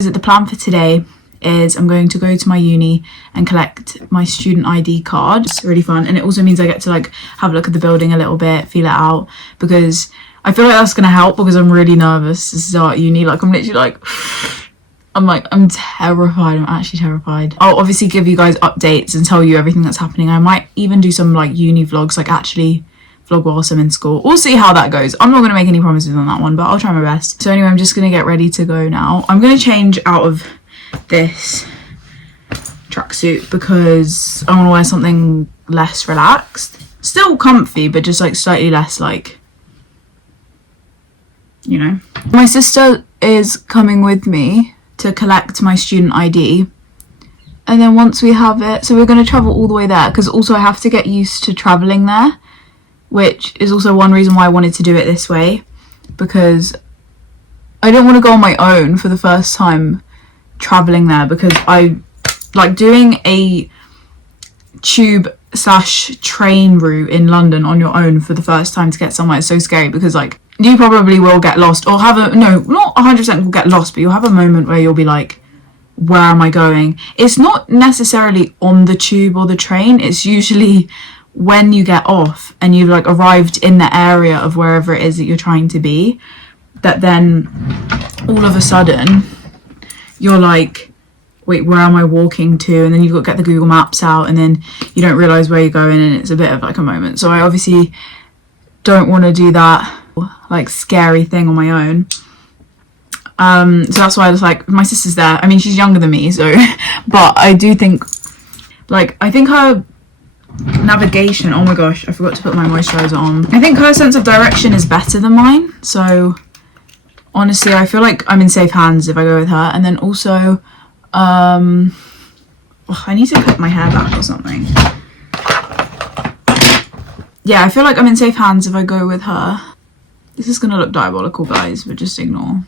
The plan for today is I'm going to go to my uni and collect my student ID card. It's really fun, and it also means I get to like have a look at the building a little bit, feel it out, because I feel like that's gonna help because I'm really nervous to start uni. Like I'm literally like I'm terrified. I'm actually terrified. I'll obviously give you guys updates and tell you everything that's happening. I might even do some like uni vlogs, like actually vlog whilst I'm in school. We'll see how that goes. I'm not going to make any promises on that one, but I'll try my best. So anyway, I'm just going to get ready to go now. I'm going to change out of this tracksuit because I want to wear something less relaxed. Still comfy, but just like slightly less like, you know. My sister is coming with me to collect my student ID. And then once we have it, so we're going to travel all the way there because also I have to get used to traveling there, which is also one reason why I wanted to do it this way, because I don't want to go on my own for the first time traveling there, because I like doing a tube/train route in London on your own for the first time to get somewhere is so scary, because like you probably will get lost or have a, no, not 100% will get lost, but you'll have a moment where you'll be like, where am I going? It's not necessarily on the tube or the train, it's usually when you get off and you've like arrived in the area of wherever it is that you're trying to be, that then all of a sudden you're like, wait, where am I walking to? And then you've got to get the Google Maps out, and then you don't realize where you're going, and it's a bit of like a moment. So I obviously don't want to do that like scary thing on my own. So that's why I was like, my sister's there. I mean, she's younger than me, so but I do think like, I think her navigation, oh my gosh, I forgot to put my moisturizer on. I think her sense of direction is better than mine, so honestly I feel like I'm in safe hands if I go with her. And then also I need to cut my hair back or something. Yeah, I feel like I'm in safe hands if I go with her. This is gonna look diabolical, guys, but just ignore.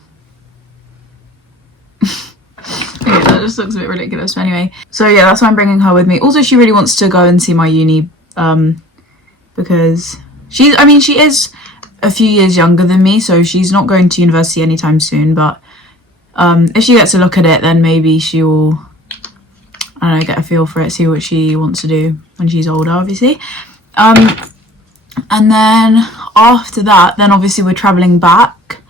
Okay, that just looks a bit ridiculous. But anyway, so yeah, that's why I'm bringing her with me. Also, she really wants to go and see my uni, because she is a few years younger than me, so she's not going to university anytime soon. But if she gets to look at it, then maybe she will, I don't know, get a feel for it, see what she wants to do when she's older, obviously. And then after that, then obviously we're traveling back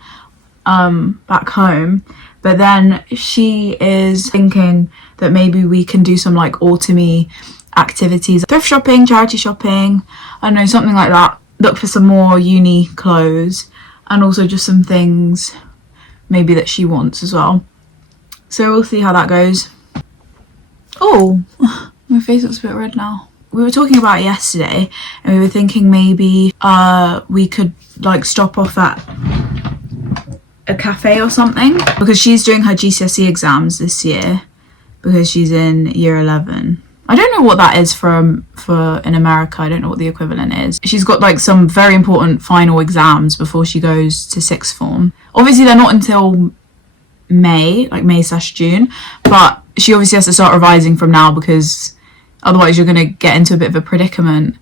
home. But then she is thinking that maybe we can do some like autumny activities, thrift shopping, charity shopping, I don't know, something like that. Look for some more uni clothes, and also just some things maybe that she wants as well. So we'll see how that goes. Oh, my face looks a bit red now. We were talking about it yesterday, and we were thinking maybe we could like stop off at a cafe or something, because she's doing her GCSE exams this year because she's in year 11. I don't know what that is for in America. I don't know what the equivalent is. She's got like some very important final exams before she goes to sixth form. Obviously they're not until May, like May/June, but she obviously has to start revising from now, because otherwise you're going to get into a bit of a predicament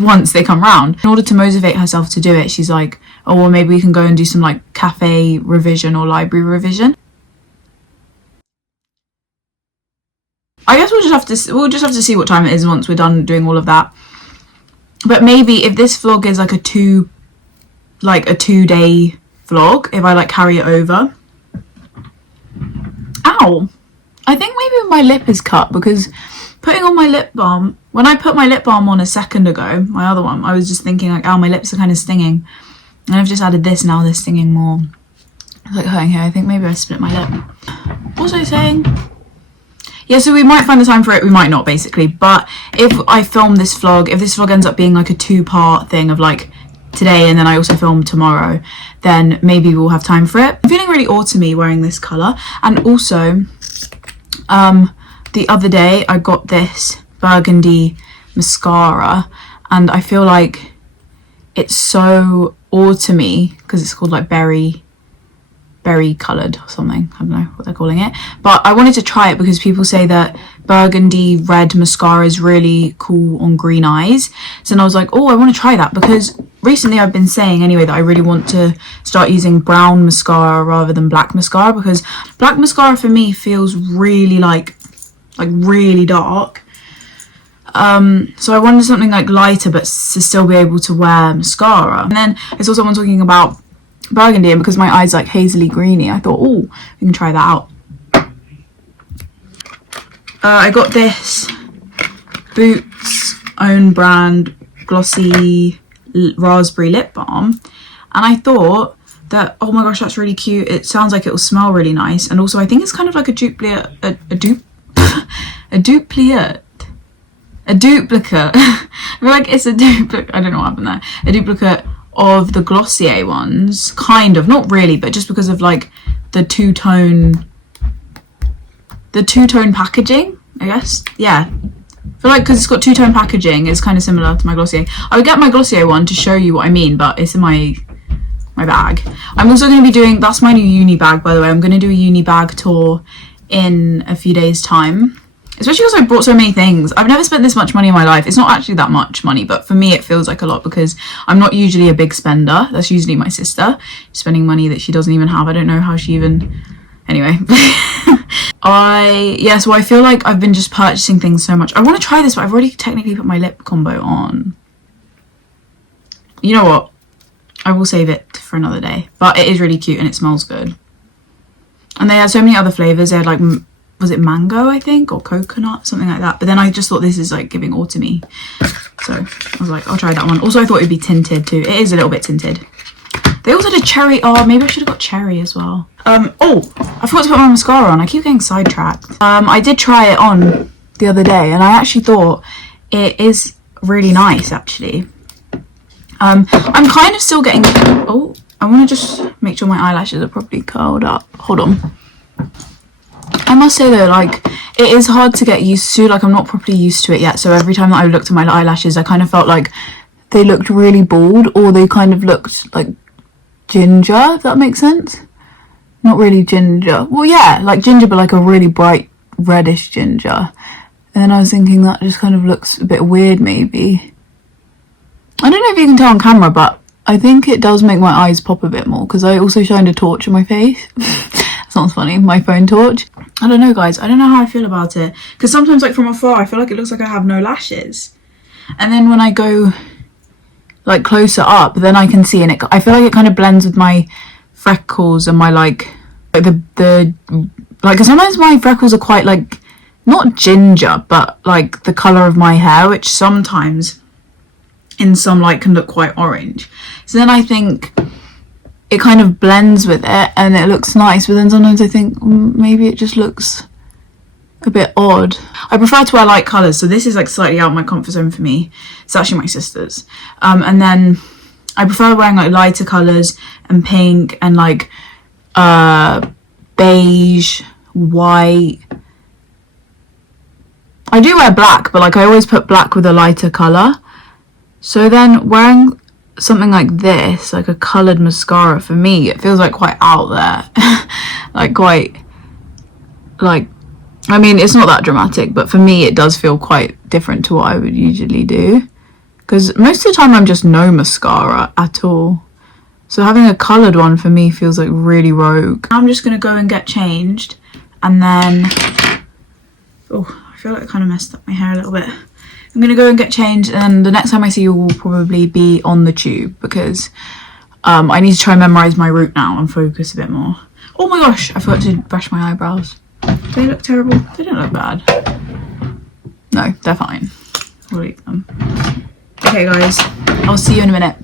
once they come round. In order to motivate herself to do it, she's like, oh, well, maybe we can go and do some like cafe revision or library revision. I guess we'll just have to see what time it is once we're done doing all of that. But maybe if this vlog is like a 2-day vlog, if I like carry it over. Ow! I think maybe my lip is cut, because putting on my lip balm, when I put my lip balm on a second ago, my other one, I was just thinking like, oh, my lips are kind of stinging. And I've just added this, now they're stinging more. It's like hurting here. I think maybe I split my lip. What was I saying? Yeah, so we might find the time for it, we might not, basically. But if I film this vlog, if this vlog ends up being like a 2-part thing of like today and then I also film tomorrow, then maybe we'll have time for it. I'm feeling really autumny wearing this colour. And also, the other day I got this burgundy mascara, and I feel like it's so autumny because it's called like berry berry coloured or something. I don't know what they're calling it, but I wanted to try it because people say that burgundy red mascara is really cool on green eyes. So then I was like, oh, I want to try that, because recently I've been saying anyway that I really want to start using brown mascara rather than black mascara, because black mascara for me feels really like really dark. So I wanted something like lighter but to still be able to wear mascara. And then I saw someone talking about burgundy, and because my eyes like hazily greeny, I thought, oh, we can try that out. I got this Boots own brand glossy raspberry lip balm, and I thought that, oh my gosh, that's really cute. It sounds like it will smell really nice, and also I think it's kind of like a duplicate. I feel like it's a duplicate. I don't know what happened there. A duplicate of the Glossier ones, kind of, not really, but just because of like the two-tone packaging, I guess. Yeah, I feel like because it's got two-tone packaging, it's kind of similar to my Glossier. I would get my Glossier one to show you what I mean, but it's in my bag. I'm also going to be doing, that's my new uni bag, by the way. I'm going to do a uni bag tour in a few days time, especially because I brought so many things. I've never spent this much money in my life. It's not actually that much money, but for me it feels like a lot because I'm not usually a big spender. That's usually my sister spending money that she doesn't even have. I don't know how she even, anyway. So I feel like I've been just purchasing things so much. I want to try this, but I've already technically put my lip combo on. You know what, I will save it for another day, but it is really cute and it smells good. And they had so many other flavors. They had like, was it mango, I think, or coconut, something like that. But then I just thought this is like giving autumny, so I was like, I'll try that one. Also, I thought it'd be tinted too. It is a little bit tinted. They also did cherry. Oh, maybe I should have got cherry as well. Oh, I forgot to put my mascara on. I keep getting sidetracked. I did try it on the other day, and I actually thought it is really nice, actually. I'm kind of still getting. Oh, I want to just make sure my eyelashes are properly curled up. Hold on. I must say though, like, it is hard to get used to. Like, I'm not properly used to it yet, so every time that I looked at my eyelashes, I kind of felt like they looked really bald, or they kind of looked like ginger, if that makes sense. Not really ginger. Well, yeah, like ginger, but like a really bright reddish ginger. And then I was thinking that just kind of looks a bit weird, maybe. I don't know if you can tell on camera, but I think it does make my eyes pop a bit more, because I also shined a torch in my face. Sounds funny, my phone torch. I don't know, guys, I don't know how I feel about it, because sometimes, like, from afar I feel like it looks like I have no lashes, and then when I go like closer up, then I can see, and I feel like it kind of blends with my freckles and my like the like, cause sometimes my freckles are quite like not ginger, but like the color of my hair, which sometimes in some light can look quite orange. So then I think it kind of blends with it and it looks nice, but then sometimes I think maybe it just looks a bit odd. I prefer to wear light colours, so this is like slightly out of my comfort zone for me. It's actually my sister's. And then I prefer wearing like lighter colours and pink and like beige, white. I do wear black, but like I always put black with a lighter colour. So then wearing something like this, like a coloured mascara, for me it feels like quite out there. Like quite, like, I mean, it's not that dramatic, but for me it does feel quite different to what I would usually do, because most of the time I'm just no mascara at all. So having a coloured one for me feels like really rogue. I'm just going to go and get changed, and then, oh, I feel like I kind of messed up my hair a little bit. I'm going to go and get changed, and the next time I see you will probably be on the tube, because I need to try and memorise my route now and focus a bit more. Oh my gosh, I forgot to brush my eyebrows. They look terrible. They don't look bad. No, they're fine. We'll leave them. Okay guys, I'll see you in a minute.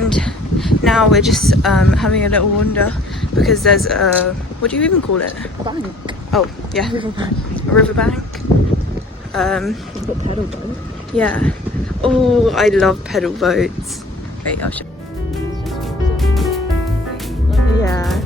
and now we're just having a little wander because there's a, what do you even call it? A bank. Oh yeah, a riverbank. We've got pedal boat. Yeah. Oh, I love pedal boats. Wait, I'll show. Yeah.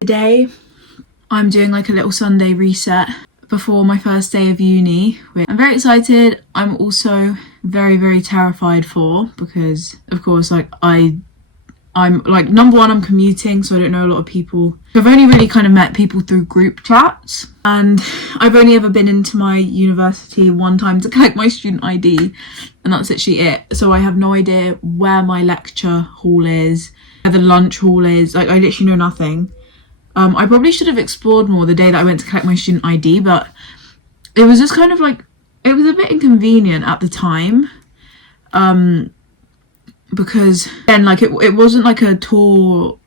Today I'm doing like a little Sunday reset before my first day of uni. I'm very excited. I'm also very terrified for, because of course like I'm like, number one, I'm commuting, so I don't know a lot of people. I've only really kind of met people through group chats, and I've only ever been into my university one time to collect my student ID, and that's literally it. So I have no idea where my lecture hall is, where the lunch hall is. Like, I literally know nothing. I probably should have explored more the day that I went to collect my student ID, but it was just kind of like, it was a bit inconvenient at the time. Because then like it wasn't like a tour,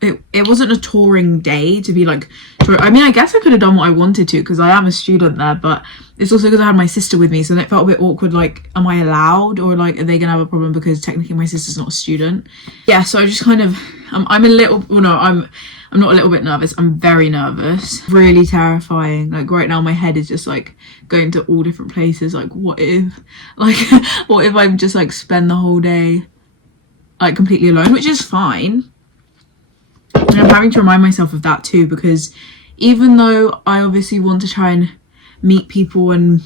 it wasn't a touring day to be like, I mean, I guess I could have done what I wanted to because I am a student there, but it's also because I had my sister with me, so it felt a bit awkward, like, am I allowed, or like, are they gonna have a problem because technically my sister's not a student? Yeah, so I just kind of, I'm a little, well no, I'm not a little bit nervous, I'm very nervous. Really terrifying. Like right now my head is just like going to all different places, like what if, like what if I just like spend the whole day like completely alone, which is fine. And I'm having to remind myself of that too, because even though I obviously want to try and meet people and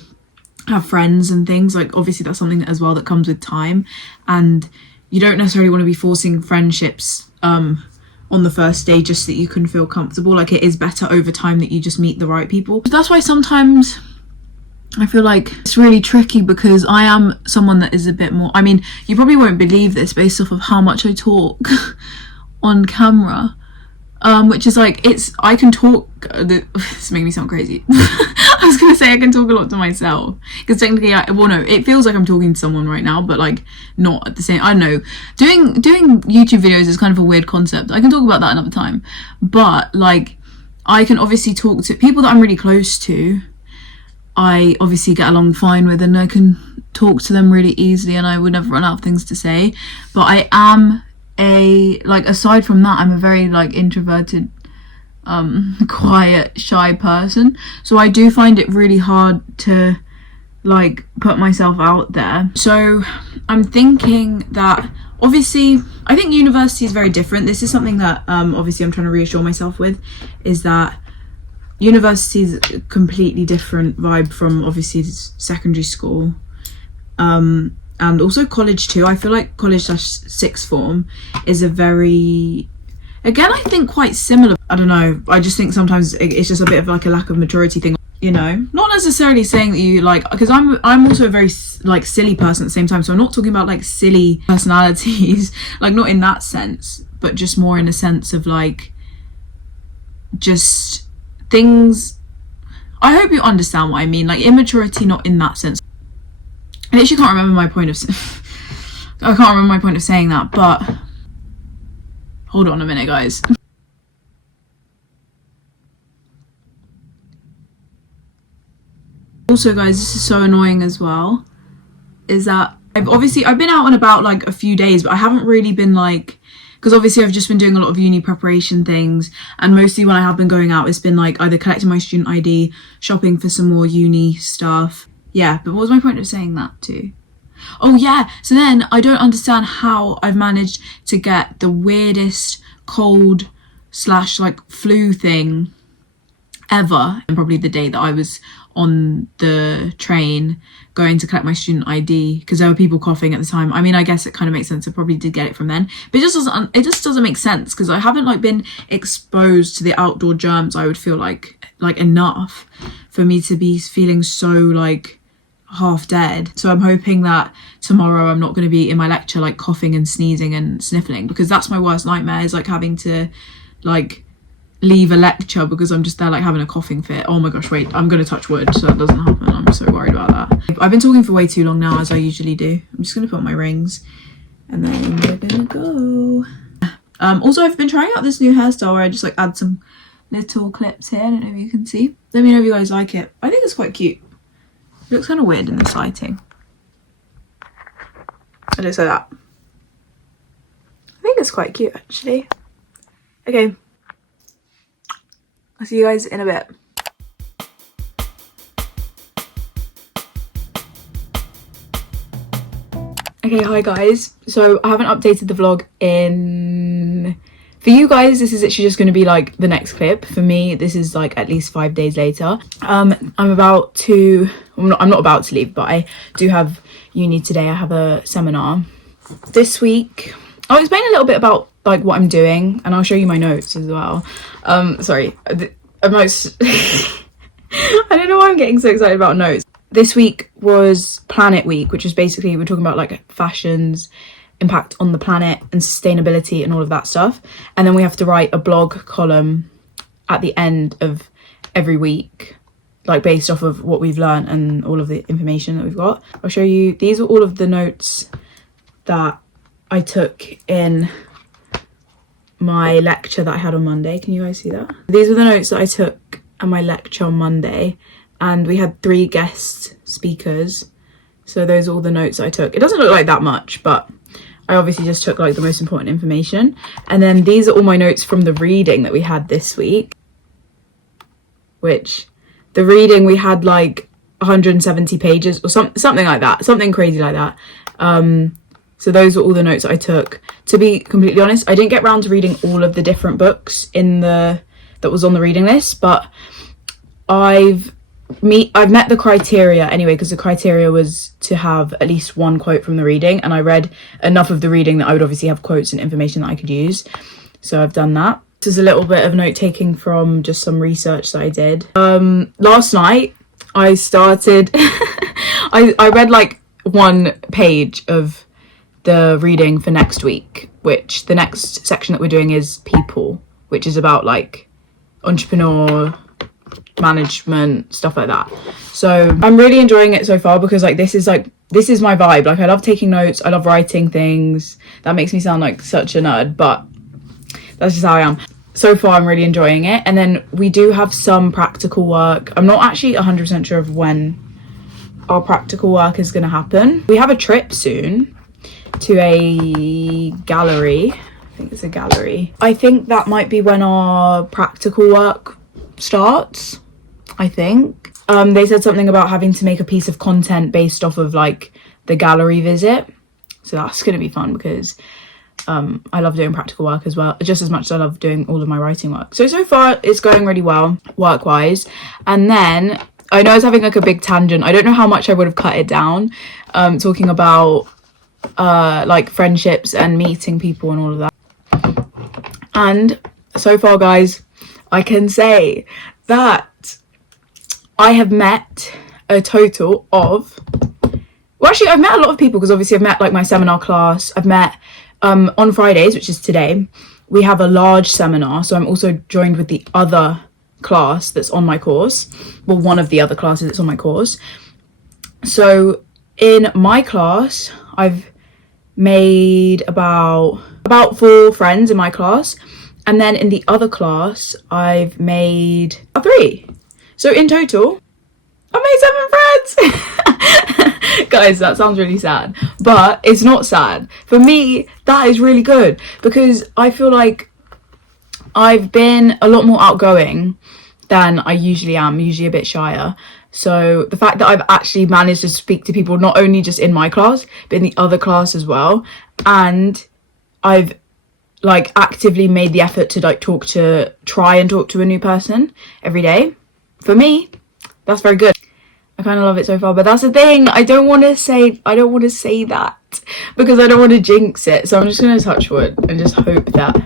have friends and things, like obviously that's something as well that comes with time, and you don't necessarily want to be forcing friendships on the first day just so that you can feel comfortable. Like, it is better over time that you just meet the right people. That's why sometimes I feel like it's really tricky, because I am someone that is a bit more, I mean, you probably won't believe this based off of how much I talk on camera, which is like, I can talk, this makes me sound crazy. I was gonna say I can talk a lot to myself, because technically, well no, it feels like I'm talking to someone right now, but like not at the same, I don't know, doing YouTube videos is kind of a weird concept. I can talk about that another time, but like, I can obviously talk to people that I'm really close to. I obviously get along fine with, and I can talk to them really easily, and I would never run out of things to say. But I am aside from that, I'm a very like introverted, quiet, shy person. So I do find it really hard to like put myself out there. So I'm thinking that obviously, I think university is very different. This is something that obviously I'm trying to reassure myself with, is that university is a completely different vibe from obviously secondary school, and also college too. I feel like college / sixth form is a very, again, I think quite similar. I don't know, I just think sometimes it's just a bit of like a lack of maturity thing, you know, not necessarily saying that you like, because I'm also a very like silly person at the same time, so I'm not talking about like silly personalities like not in that sense, but just more in a sense of like just things. I hope you understand what I mean, like immaturity, not in that sense. I actually can't remember my point of I can't remember my point of saying that, but hold on a minute, guys. Also, guys, this is so annoying as well, is that I've been out and about like a few days, but I haven't really been like, because obviously I've just been doing a lot of uni preparation things, and mostly when I have been going out, it's been like either collecting my student ID, shopping for some more uni stuff. Yeah, but what was my point of saying that too? Oh yeah, so then I don't understand how I've managed to get the weirdest cold / like flu thing ever. And probably the day that I was on the train going to collect my student ID because there were people coughing at the time. I mean, I guess it kind of makes sense. I probably did get it from then, but it just doesn't make sense because I haven't like been exposed to the outdoor germs. I would feel like enough for me to be feeling so like half dead. So I'm hoping that tomorrow I'm not going to be in my lecture like coughing and sneezing and sniffling, because that's my worst nightmare, is like having to like leave a lecture because I'm just there like having a coughing fit. Oh my gosh, wait, I'm gonna touch wood so that doesn't happen. I'm so worried about that. I've been talking for way too long now, as I usually do. I'm just gonna put on my rings and then we're gonna go. Also, I've been trying out this new hairstyle where I just like add some little clips here. I don't know if you can see. Let me know if you guys like it. I think it's quite cute. It looks kind of weird in this lighting. It looks like that. I think it's quite cute actually. Okay, I'll see you guys in a bit. Okay, hi guys. So I haven't updated the vlog in... For you guys, this is actually just going to be like the next clip. For me, this is like at least 5 days later. I'm about to... I'm not about to leave, but I do have uni today. I have a seminar. This week, I'll explain a little bit about like what I'm doing, and I'll show you my notes as well. Sorry, most I don't know why I'm getting so excited about notes. This week was Planet Week, which is basically we're talking about like fashions, impact on the planet and sustainability and all of that stuff. And then we have to write a blog column at the end of every week, like based off of what we've learned and all of the information that we've got. I'll show you, these are all of the notes that I took in my lecture that I had on Monday. Can you guys see that? These are the notes that I took at my lecture on Monday, and we had 3 guest speakers. So those are all the notes that I took. It doesn't look like that much, but I obviously just took like the most important information. And then these are all my notes from the reading that we had this week, which the reading we had like 170 pages or something like that, something crazy like that. So those are all the notes that I took. To be completely honest, I didn't get round to reading all of the different books that was on the reading list, but I've met the criteria anyway, because the criteria was to have at least 1 quote from the reading, and I read enough of the reading that I would obviously have quotes and information that I could use. So I've done that. This is a little bit of note taking from just some research that I did. Last night I started I read like 1 page of the reading for next week, which the next section that we're doing is people, which is about like entrepreneur management, stuff like that. So I'm really enjoying it so far, because like this is my vibe. Like I love taking notes, I love writing things. That makes me sound like such a nerd, but that's just how I am. So far I'm really enjoying it. And then we do have some practical work. I'm not actually 100% sure of when our practical work is going to happen. We have a trip soon to a gallery. I think it's a gallery. I think that might be when our practical work starts, I think. They said something about having to make a piece of content based off of like the gallery visit, so that's going to be fun, because I love doing practical work as well, just as much as I love doing all of my writing work. So far it's going really well work wise. And then I know I was having like a big tangent. I don't know how much I would have cut it down, talking about like friendships and meeting people and all of that. And so far guys, I can say that I have met a total of, well actually I've met a lot of people, because obviously I've met like my seminar class. I've met on Fridays, which is today, we have a large seminar, so I'm also joined with the other class that's on my course, well one of the other classes that's on my course. So in my class I've made about 4 friends in my class, and then in the other class I've made 3. So in total I made 7 friends. Guys, that sounds really sad, but it's not sad. For me, that is really good, because I feel like I've been a lot more outgoing than I usually am, usually a bit shyer. So the fact that I've actually managed to speak to people, not only just in my class, but in the other class as well, and I've like actively made the effort to like try and talk to a new person every day, for me, that's very good. I kind of love it so far, but that's the thing. I don't want to say that because I don't want to jinx it. So I'm just going to touch wood and just hope that,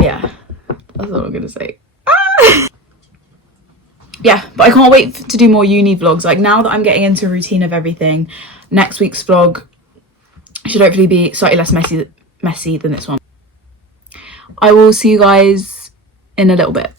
yeah, that's all I'm going to say. Yeah, but I can't wait to do more uni vlogs. Like, now that I'm getting into a routine of everything, next week's vlog should hopefully be slightly less messy than this one. I will see you guys in a little bit.